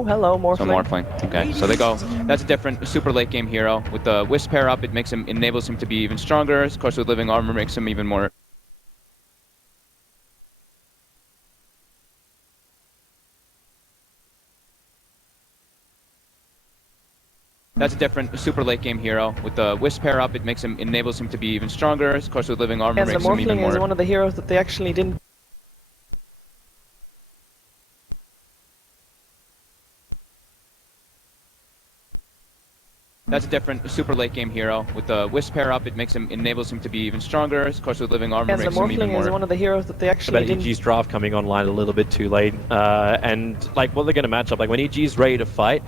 Oh, hello, Morphling. So Morphling. Okay, so they go. That's a different super late game hero. With the Wisp pair up, it enables him to be even stronger. Of course, with Living Armor, makes him even more. That's a different super late game hero. With the Wisp pair up, it enables him to be even stronger. Of course, with Living Armor, makes him even more. Morphling is one of the heroes that they actually didn't. That's a different super late game hero. With the Wisp pair up, it enables him to be even stronger. Of course, with Living Armor, makes him even more. Morphling is one of the heroes that they actually didn't. EG's draft coming online a little bit too late, and like what they're going to match up. Like when EG's ready to fight,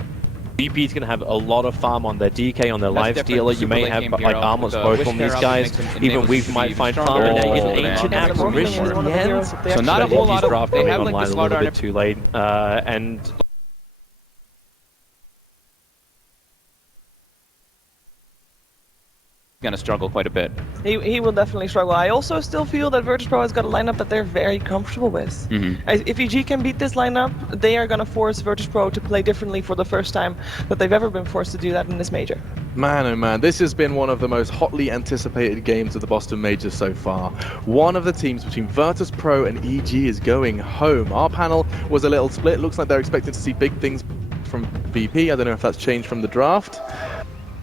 VP's going to have a lot of farm on their DK, on their life stealer. You may have like armors both on these guys. Even we might find farm, and then you get an ancient apparition at the end. So not a whole lot of draft they coming have like online the a little slaughter bit too late, and. Gonna struggle quite a bit. He will definitely struggle. I also still feel that Virtus.pro has got a lineup that they're very comfortable with. If EG can beat this lineup, they are gonna force Virtus.pro to play differently for the first time that they've ever been forced to do that in this major. Man, oh man, this has been one of the most hotly anticipated games of the Boston Major so far. One of the teams between Virtus.pro and EG is going home. Our panel was a little split. Looks like they're expecting to see big things from VP. I don't know if that's changed from the draft.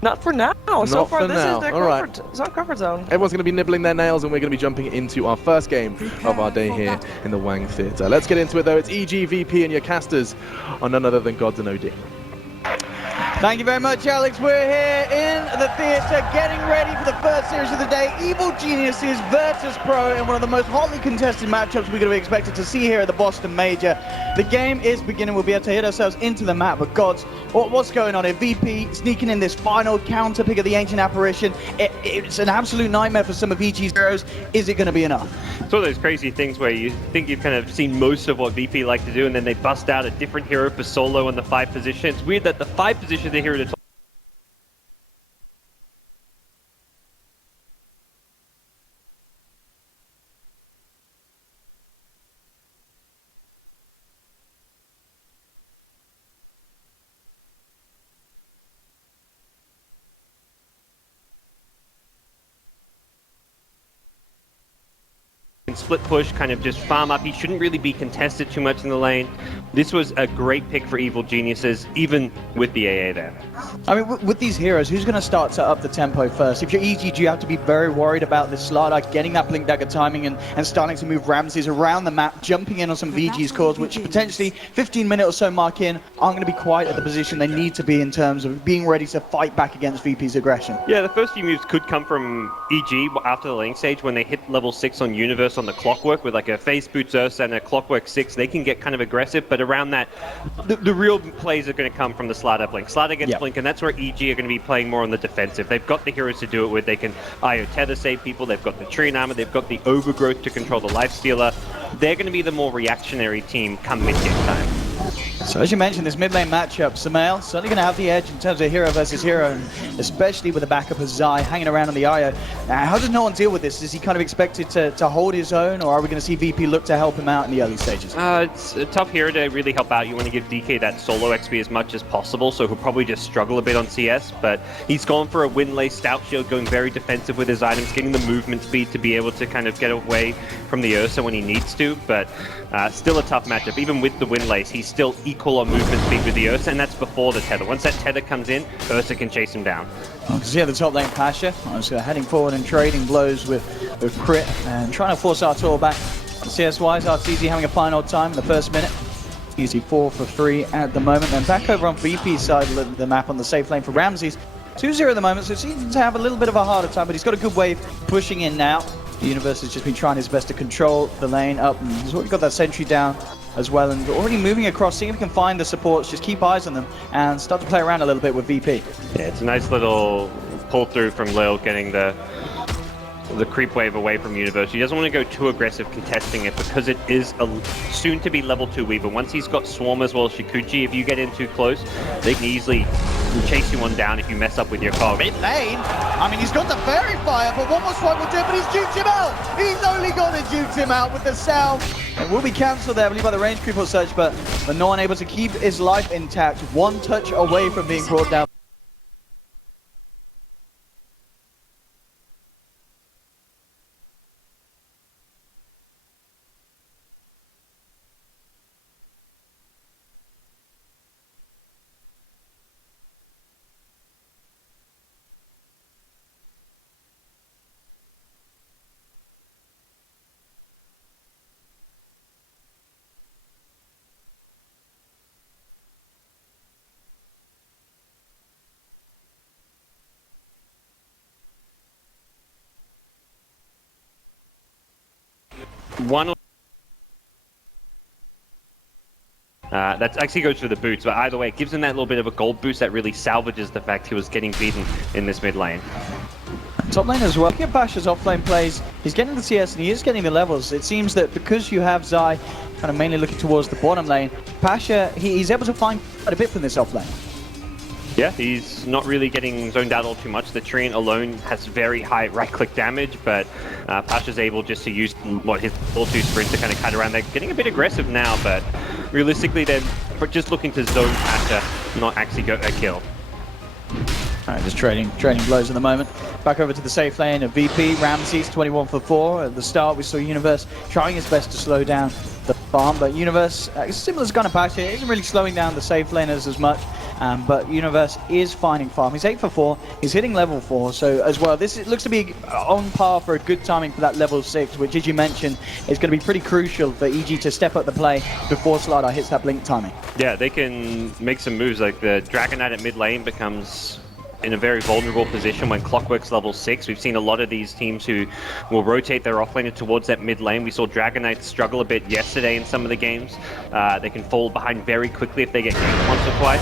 Not for now. So far, this is their comfort zone. Everyone's going to be nibbling their nails, and we're going to be jumping into our first game of our day here in the Wang Theatre. Let's get into it, though. It's EG, VP, and your casters are none other than Gods and OD. Thank you very much, Alex. We're here in the theatre getting ready for the first series of the day. Evil Geniuses versus Pro in one of the most hotly contested matchups we're going to be expected to see here at the Boston Major. The game is beginning. We'll be able to hit ourselves into the map, but Gods, what's going on here? VP sneaking in this final counter pick of the Ancient Apparition. It's an absolute nightmare for some of EG's heroes. Is it going to be enough? It's one of those crazy things where you think you've kind of seen most of what VP like to do, and then they bust out a different hero for solo in the 5 position. It's weird that the 5 position they're here to talk. Split push, kind of just farm up. He shouldn't really be contested too much in the lane. This was a great pick for Evil Geniuses, even with the AA there. I mean, with these heroes, who's going to start to up the tempo first? If you're EG, you have to be very worried about this Slardar getting that Blink Dagger timing and starting to move Ramses around the map, jumping in on some VG's cores, which potentially 15-minute or so mark in aren't going to be quite at the position they need to be in terms of being ready to fight back against VP's aggression. Yeah, the first few moves could come from EG after the lane stage when they hit level 6 on Universe on the Clockwork with like a Phase Boots Ursa and a Clockwork 6. They can get kind of aggressive, but around that, the real plays are going to come from the Slardar Blink. Slardar gets Blink, and that's where EG are going to be playing more on the defensive. They've got the heroes to do it with. They can IO Tether save people. They've got the Tree and Armor. They've got the Overgrowth to control the Life Stealer. They're going to be the more reactionary team come mid-game time. So as you mentioned, this mid lane matchup, Sumail certainly going to have the edge in terms of hero versus hero, and especially with the backup of Zai hanging around on the IO. Now, how does no one deal with this? Is he kind of expected to hold his own, or are we going to see VP look to help him out in the early stages? It's a tough hero to really help out. You want to give DK that solo XP as much as possible, so he'll probably just struggle a bit on CS, but he's gone for a Windlay Stout Shield, going very defensive with his items, getting the movement speed to be able to kind of get away from the Ursa when he needs to, but still a tough matchup. Even with the Windlays, he's still equal on movement speed with the Ursa, and that's before the Tether. Once that Tether comes in, Ursa can chase him down. You can see the top lane Pasha. I'm just heading forward and trading blows with Crit and trying to force Artur back. CS-wise, RTZ having a fine old time in the first minute. Easy 4 for 3 at the moment. Then back over on VP's side of the map on the safe lane for Ramses. 2-0 at the moment, so it seems to have a little bit of a harder time, but he's got a good wave pushing in now. The Universe has just been trying his best to control the lane up, and he's already got that sentry down as well, and already moving across, seeing if he can find the supports, just keep eyes on them, and start to play around a little bit with VP. Yeah, it's a nice little pull through from Lil, getting the the creep wave away from Universe. He doesn't want to go too aggressive contesting it because it is a soon-to-be level 2 Weaver. Once he's got Swarm as well as Shikuchi, if you get in too close, they can easily chase you on down if you mess up with your cog. Mid lane, I mean, he's got the Fairy Fire, but one more strike will do it, but he's juked him out! He's only gonna juke him out with the sound. It will be cancelled there, I believe, by the range creep or such, but no one able to keep his life intact. One touch away from being brought down. That actually goes for the boots, but either way, it gives him that little bit of a gold boost that really salvages the fact he was getting beaten in this mid lane. Top lane as well. Look at Bash's offlane plays. He's getting the CS and he is getting the levels. It seems that because you have Zai kind of mainly looking towards the bottom lane, Pasha, he's able to find quite a bit from this offlane. Yeah, he's not really getting zoned out all too much. The Treant alone has very high right-click damage, but Pasha's able just to use his all-2 sprint to kind of cut around. They're getting a bit aggressive now, but realistically, they're just looking to zone Pasha, not actually go a kill. Alright, just trading blows at the moment. Back over to the safe lane of VP. Ramses 21 for 4. At the start, we saw Universe trying his best to slow down the farm, but Universe, similar to Gunner Pasha, isn't really slowing down the safe laners as much. But Universe is finding farm. He's 8 for 4. He's hitting level 4. So as well, this looks to be on par for a good timing for that level 6, which, as you mentioned, is going to be pretty crucial for EG to step up the play before Slider hits that blink timing. Yeah, they can make some moves. Like the Dragon Knight at mid lane becomes in a very vulnerable position when Clockwork's level 6. We've seen a lot of these teams who will rotate their offlaner towards that mid lane. We saw Dragon Knight struggle a bit yesterday in some of the games. They can fall behind very quickly if they get hit once or twice.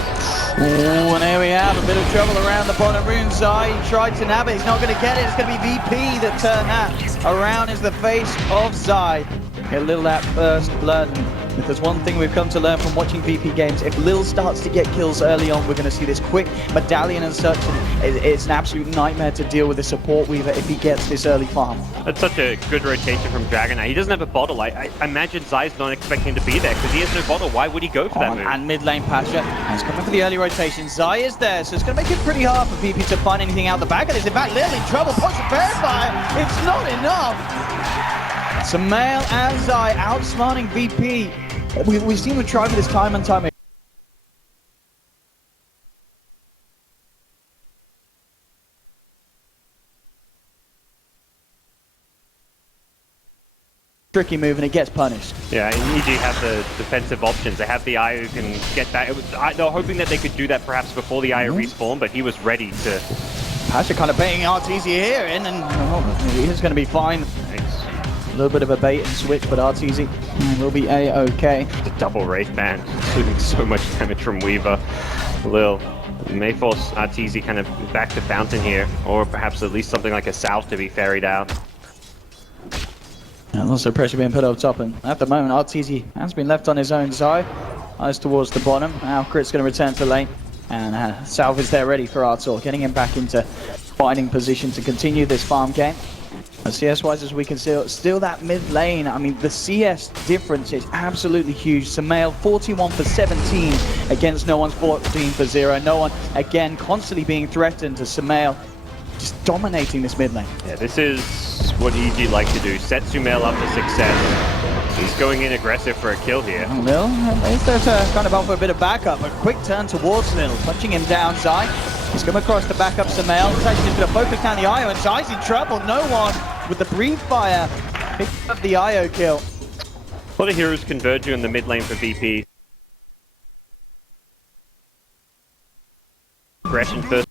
Ooh, and here we have a bit of trouble around the bottom rune side. He tried to nab it, he's not going to get it. It's going to be VP that turned that around is the face of Zai. A little that first blood. If there's one thing we've come to learn from watching VP games, if Lil starts to get kills early on, we're going to see this quick medallion and such. It's an absolute nightmare to deal with a support weaver if he gets this early farm. That's such a good rotation from Dragon Knight. He doesn't have a bottle. I imagine Zai's not expecting him to be there because he has no bottle. Why would he go for that move? And mid lane Pasha is coming for the early rotation. Zai is there, so it's going to make it pretty hard for VP to find anything out the back of this. In fact, Lil in trouble. Pops the Fairy Fire. It's not enough. Sumail and Zai outsmarting VP. We've seen him try this time and time again. Tricky move and it gets punished. Yeah, and EG have the defensive options. They have the Io who can get back. They were hoping that they could do that perhaps before the Io respawn, but he was ready to. Pasha kind of baiting RTZ here in, and he's going to be fine. A little bit of a bait and switch, but RTZ will be A-okay. The double Wraith Band, including so much damage from Weaver. Lil may force RTZ kind of back to Fountain here, or perhaps at least something like a South to be ferried out. And lots of pressure being put up top, and at the moment RTZ has been left on his own side. Eyes towards the bottom. Now Crit's going to return to lane, and Salve is there ready for Artur, getting him back into fighting position to continue this farm game. CS-wise, as we can see, still that mid lane. I mean, the CS difference is absolutely huge. Sumail 41 for 17 against no one's 14 for 0. No one, again, constantly being threatened to Sumail, just dominating this mid lane. Yeah, this is what EG like to do. Set Sumail up for success. He's going in aggressive for a kill here. Lil is there to kind of offer a bit of backup. A quick turn towards Lil, touching him down. Zai, he's come across to back up Sumail. He's actually just going to focus down the Io, and Zai's in trouble. No one with the Breathe Fire picking up the Io kill. A lot of heroes converging in the mid lane for VP. Aggression first.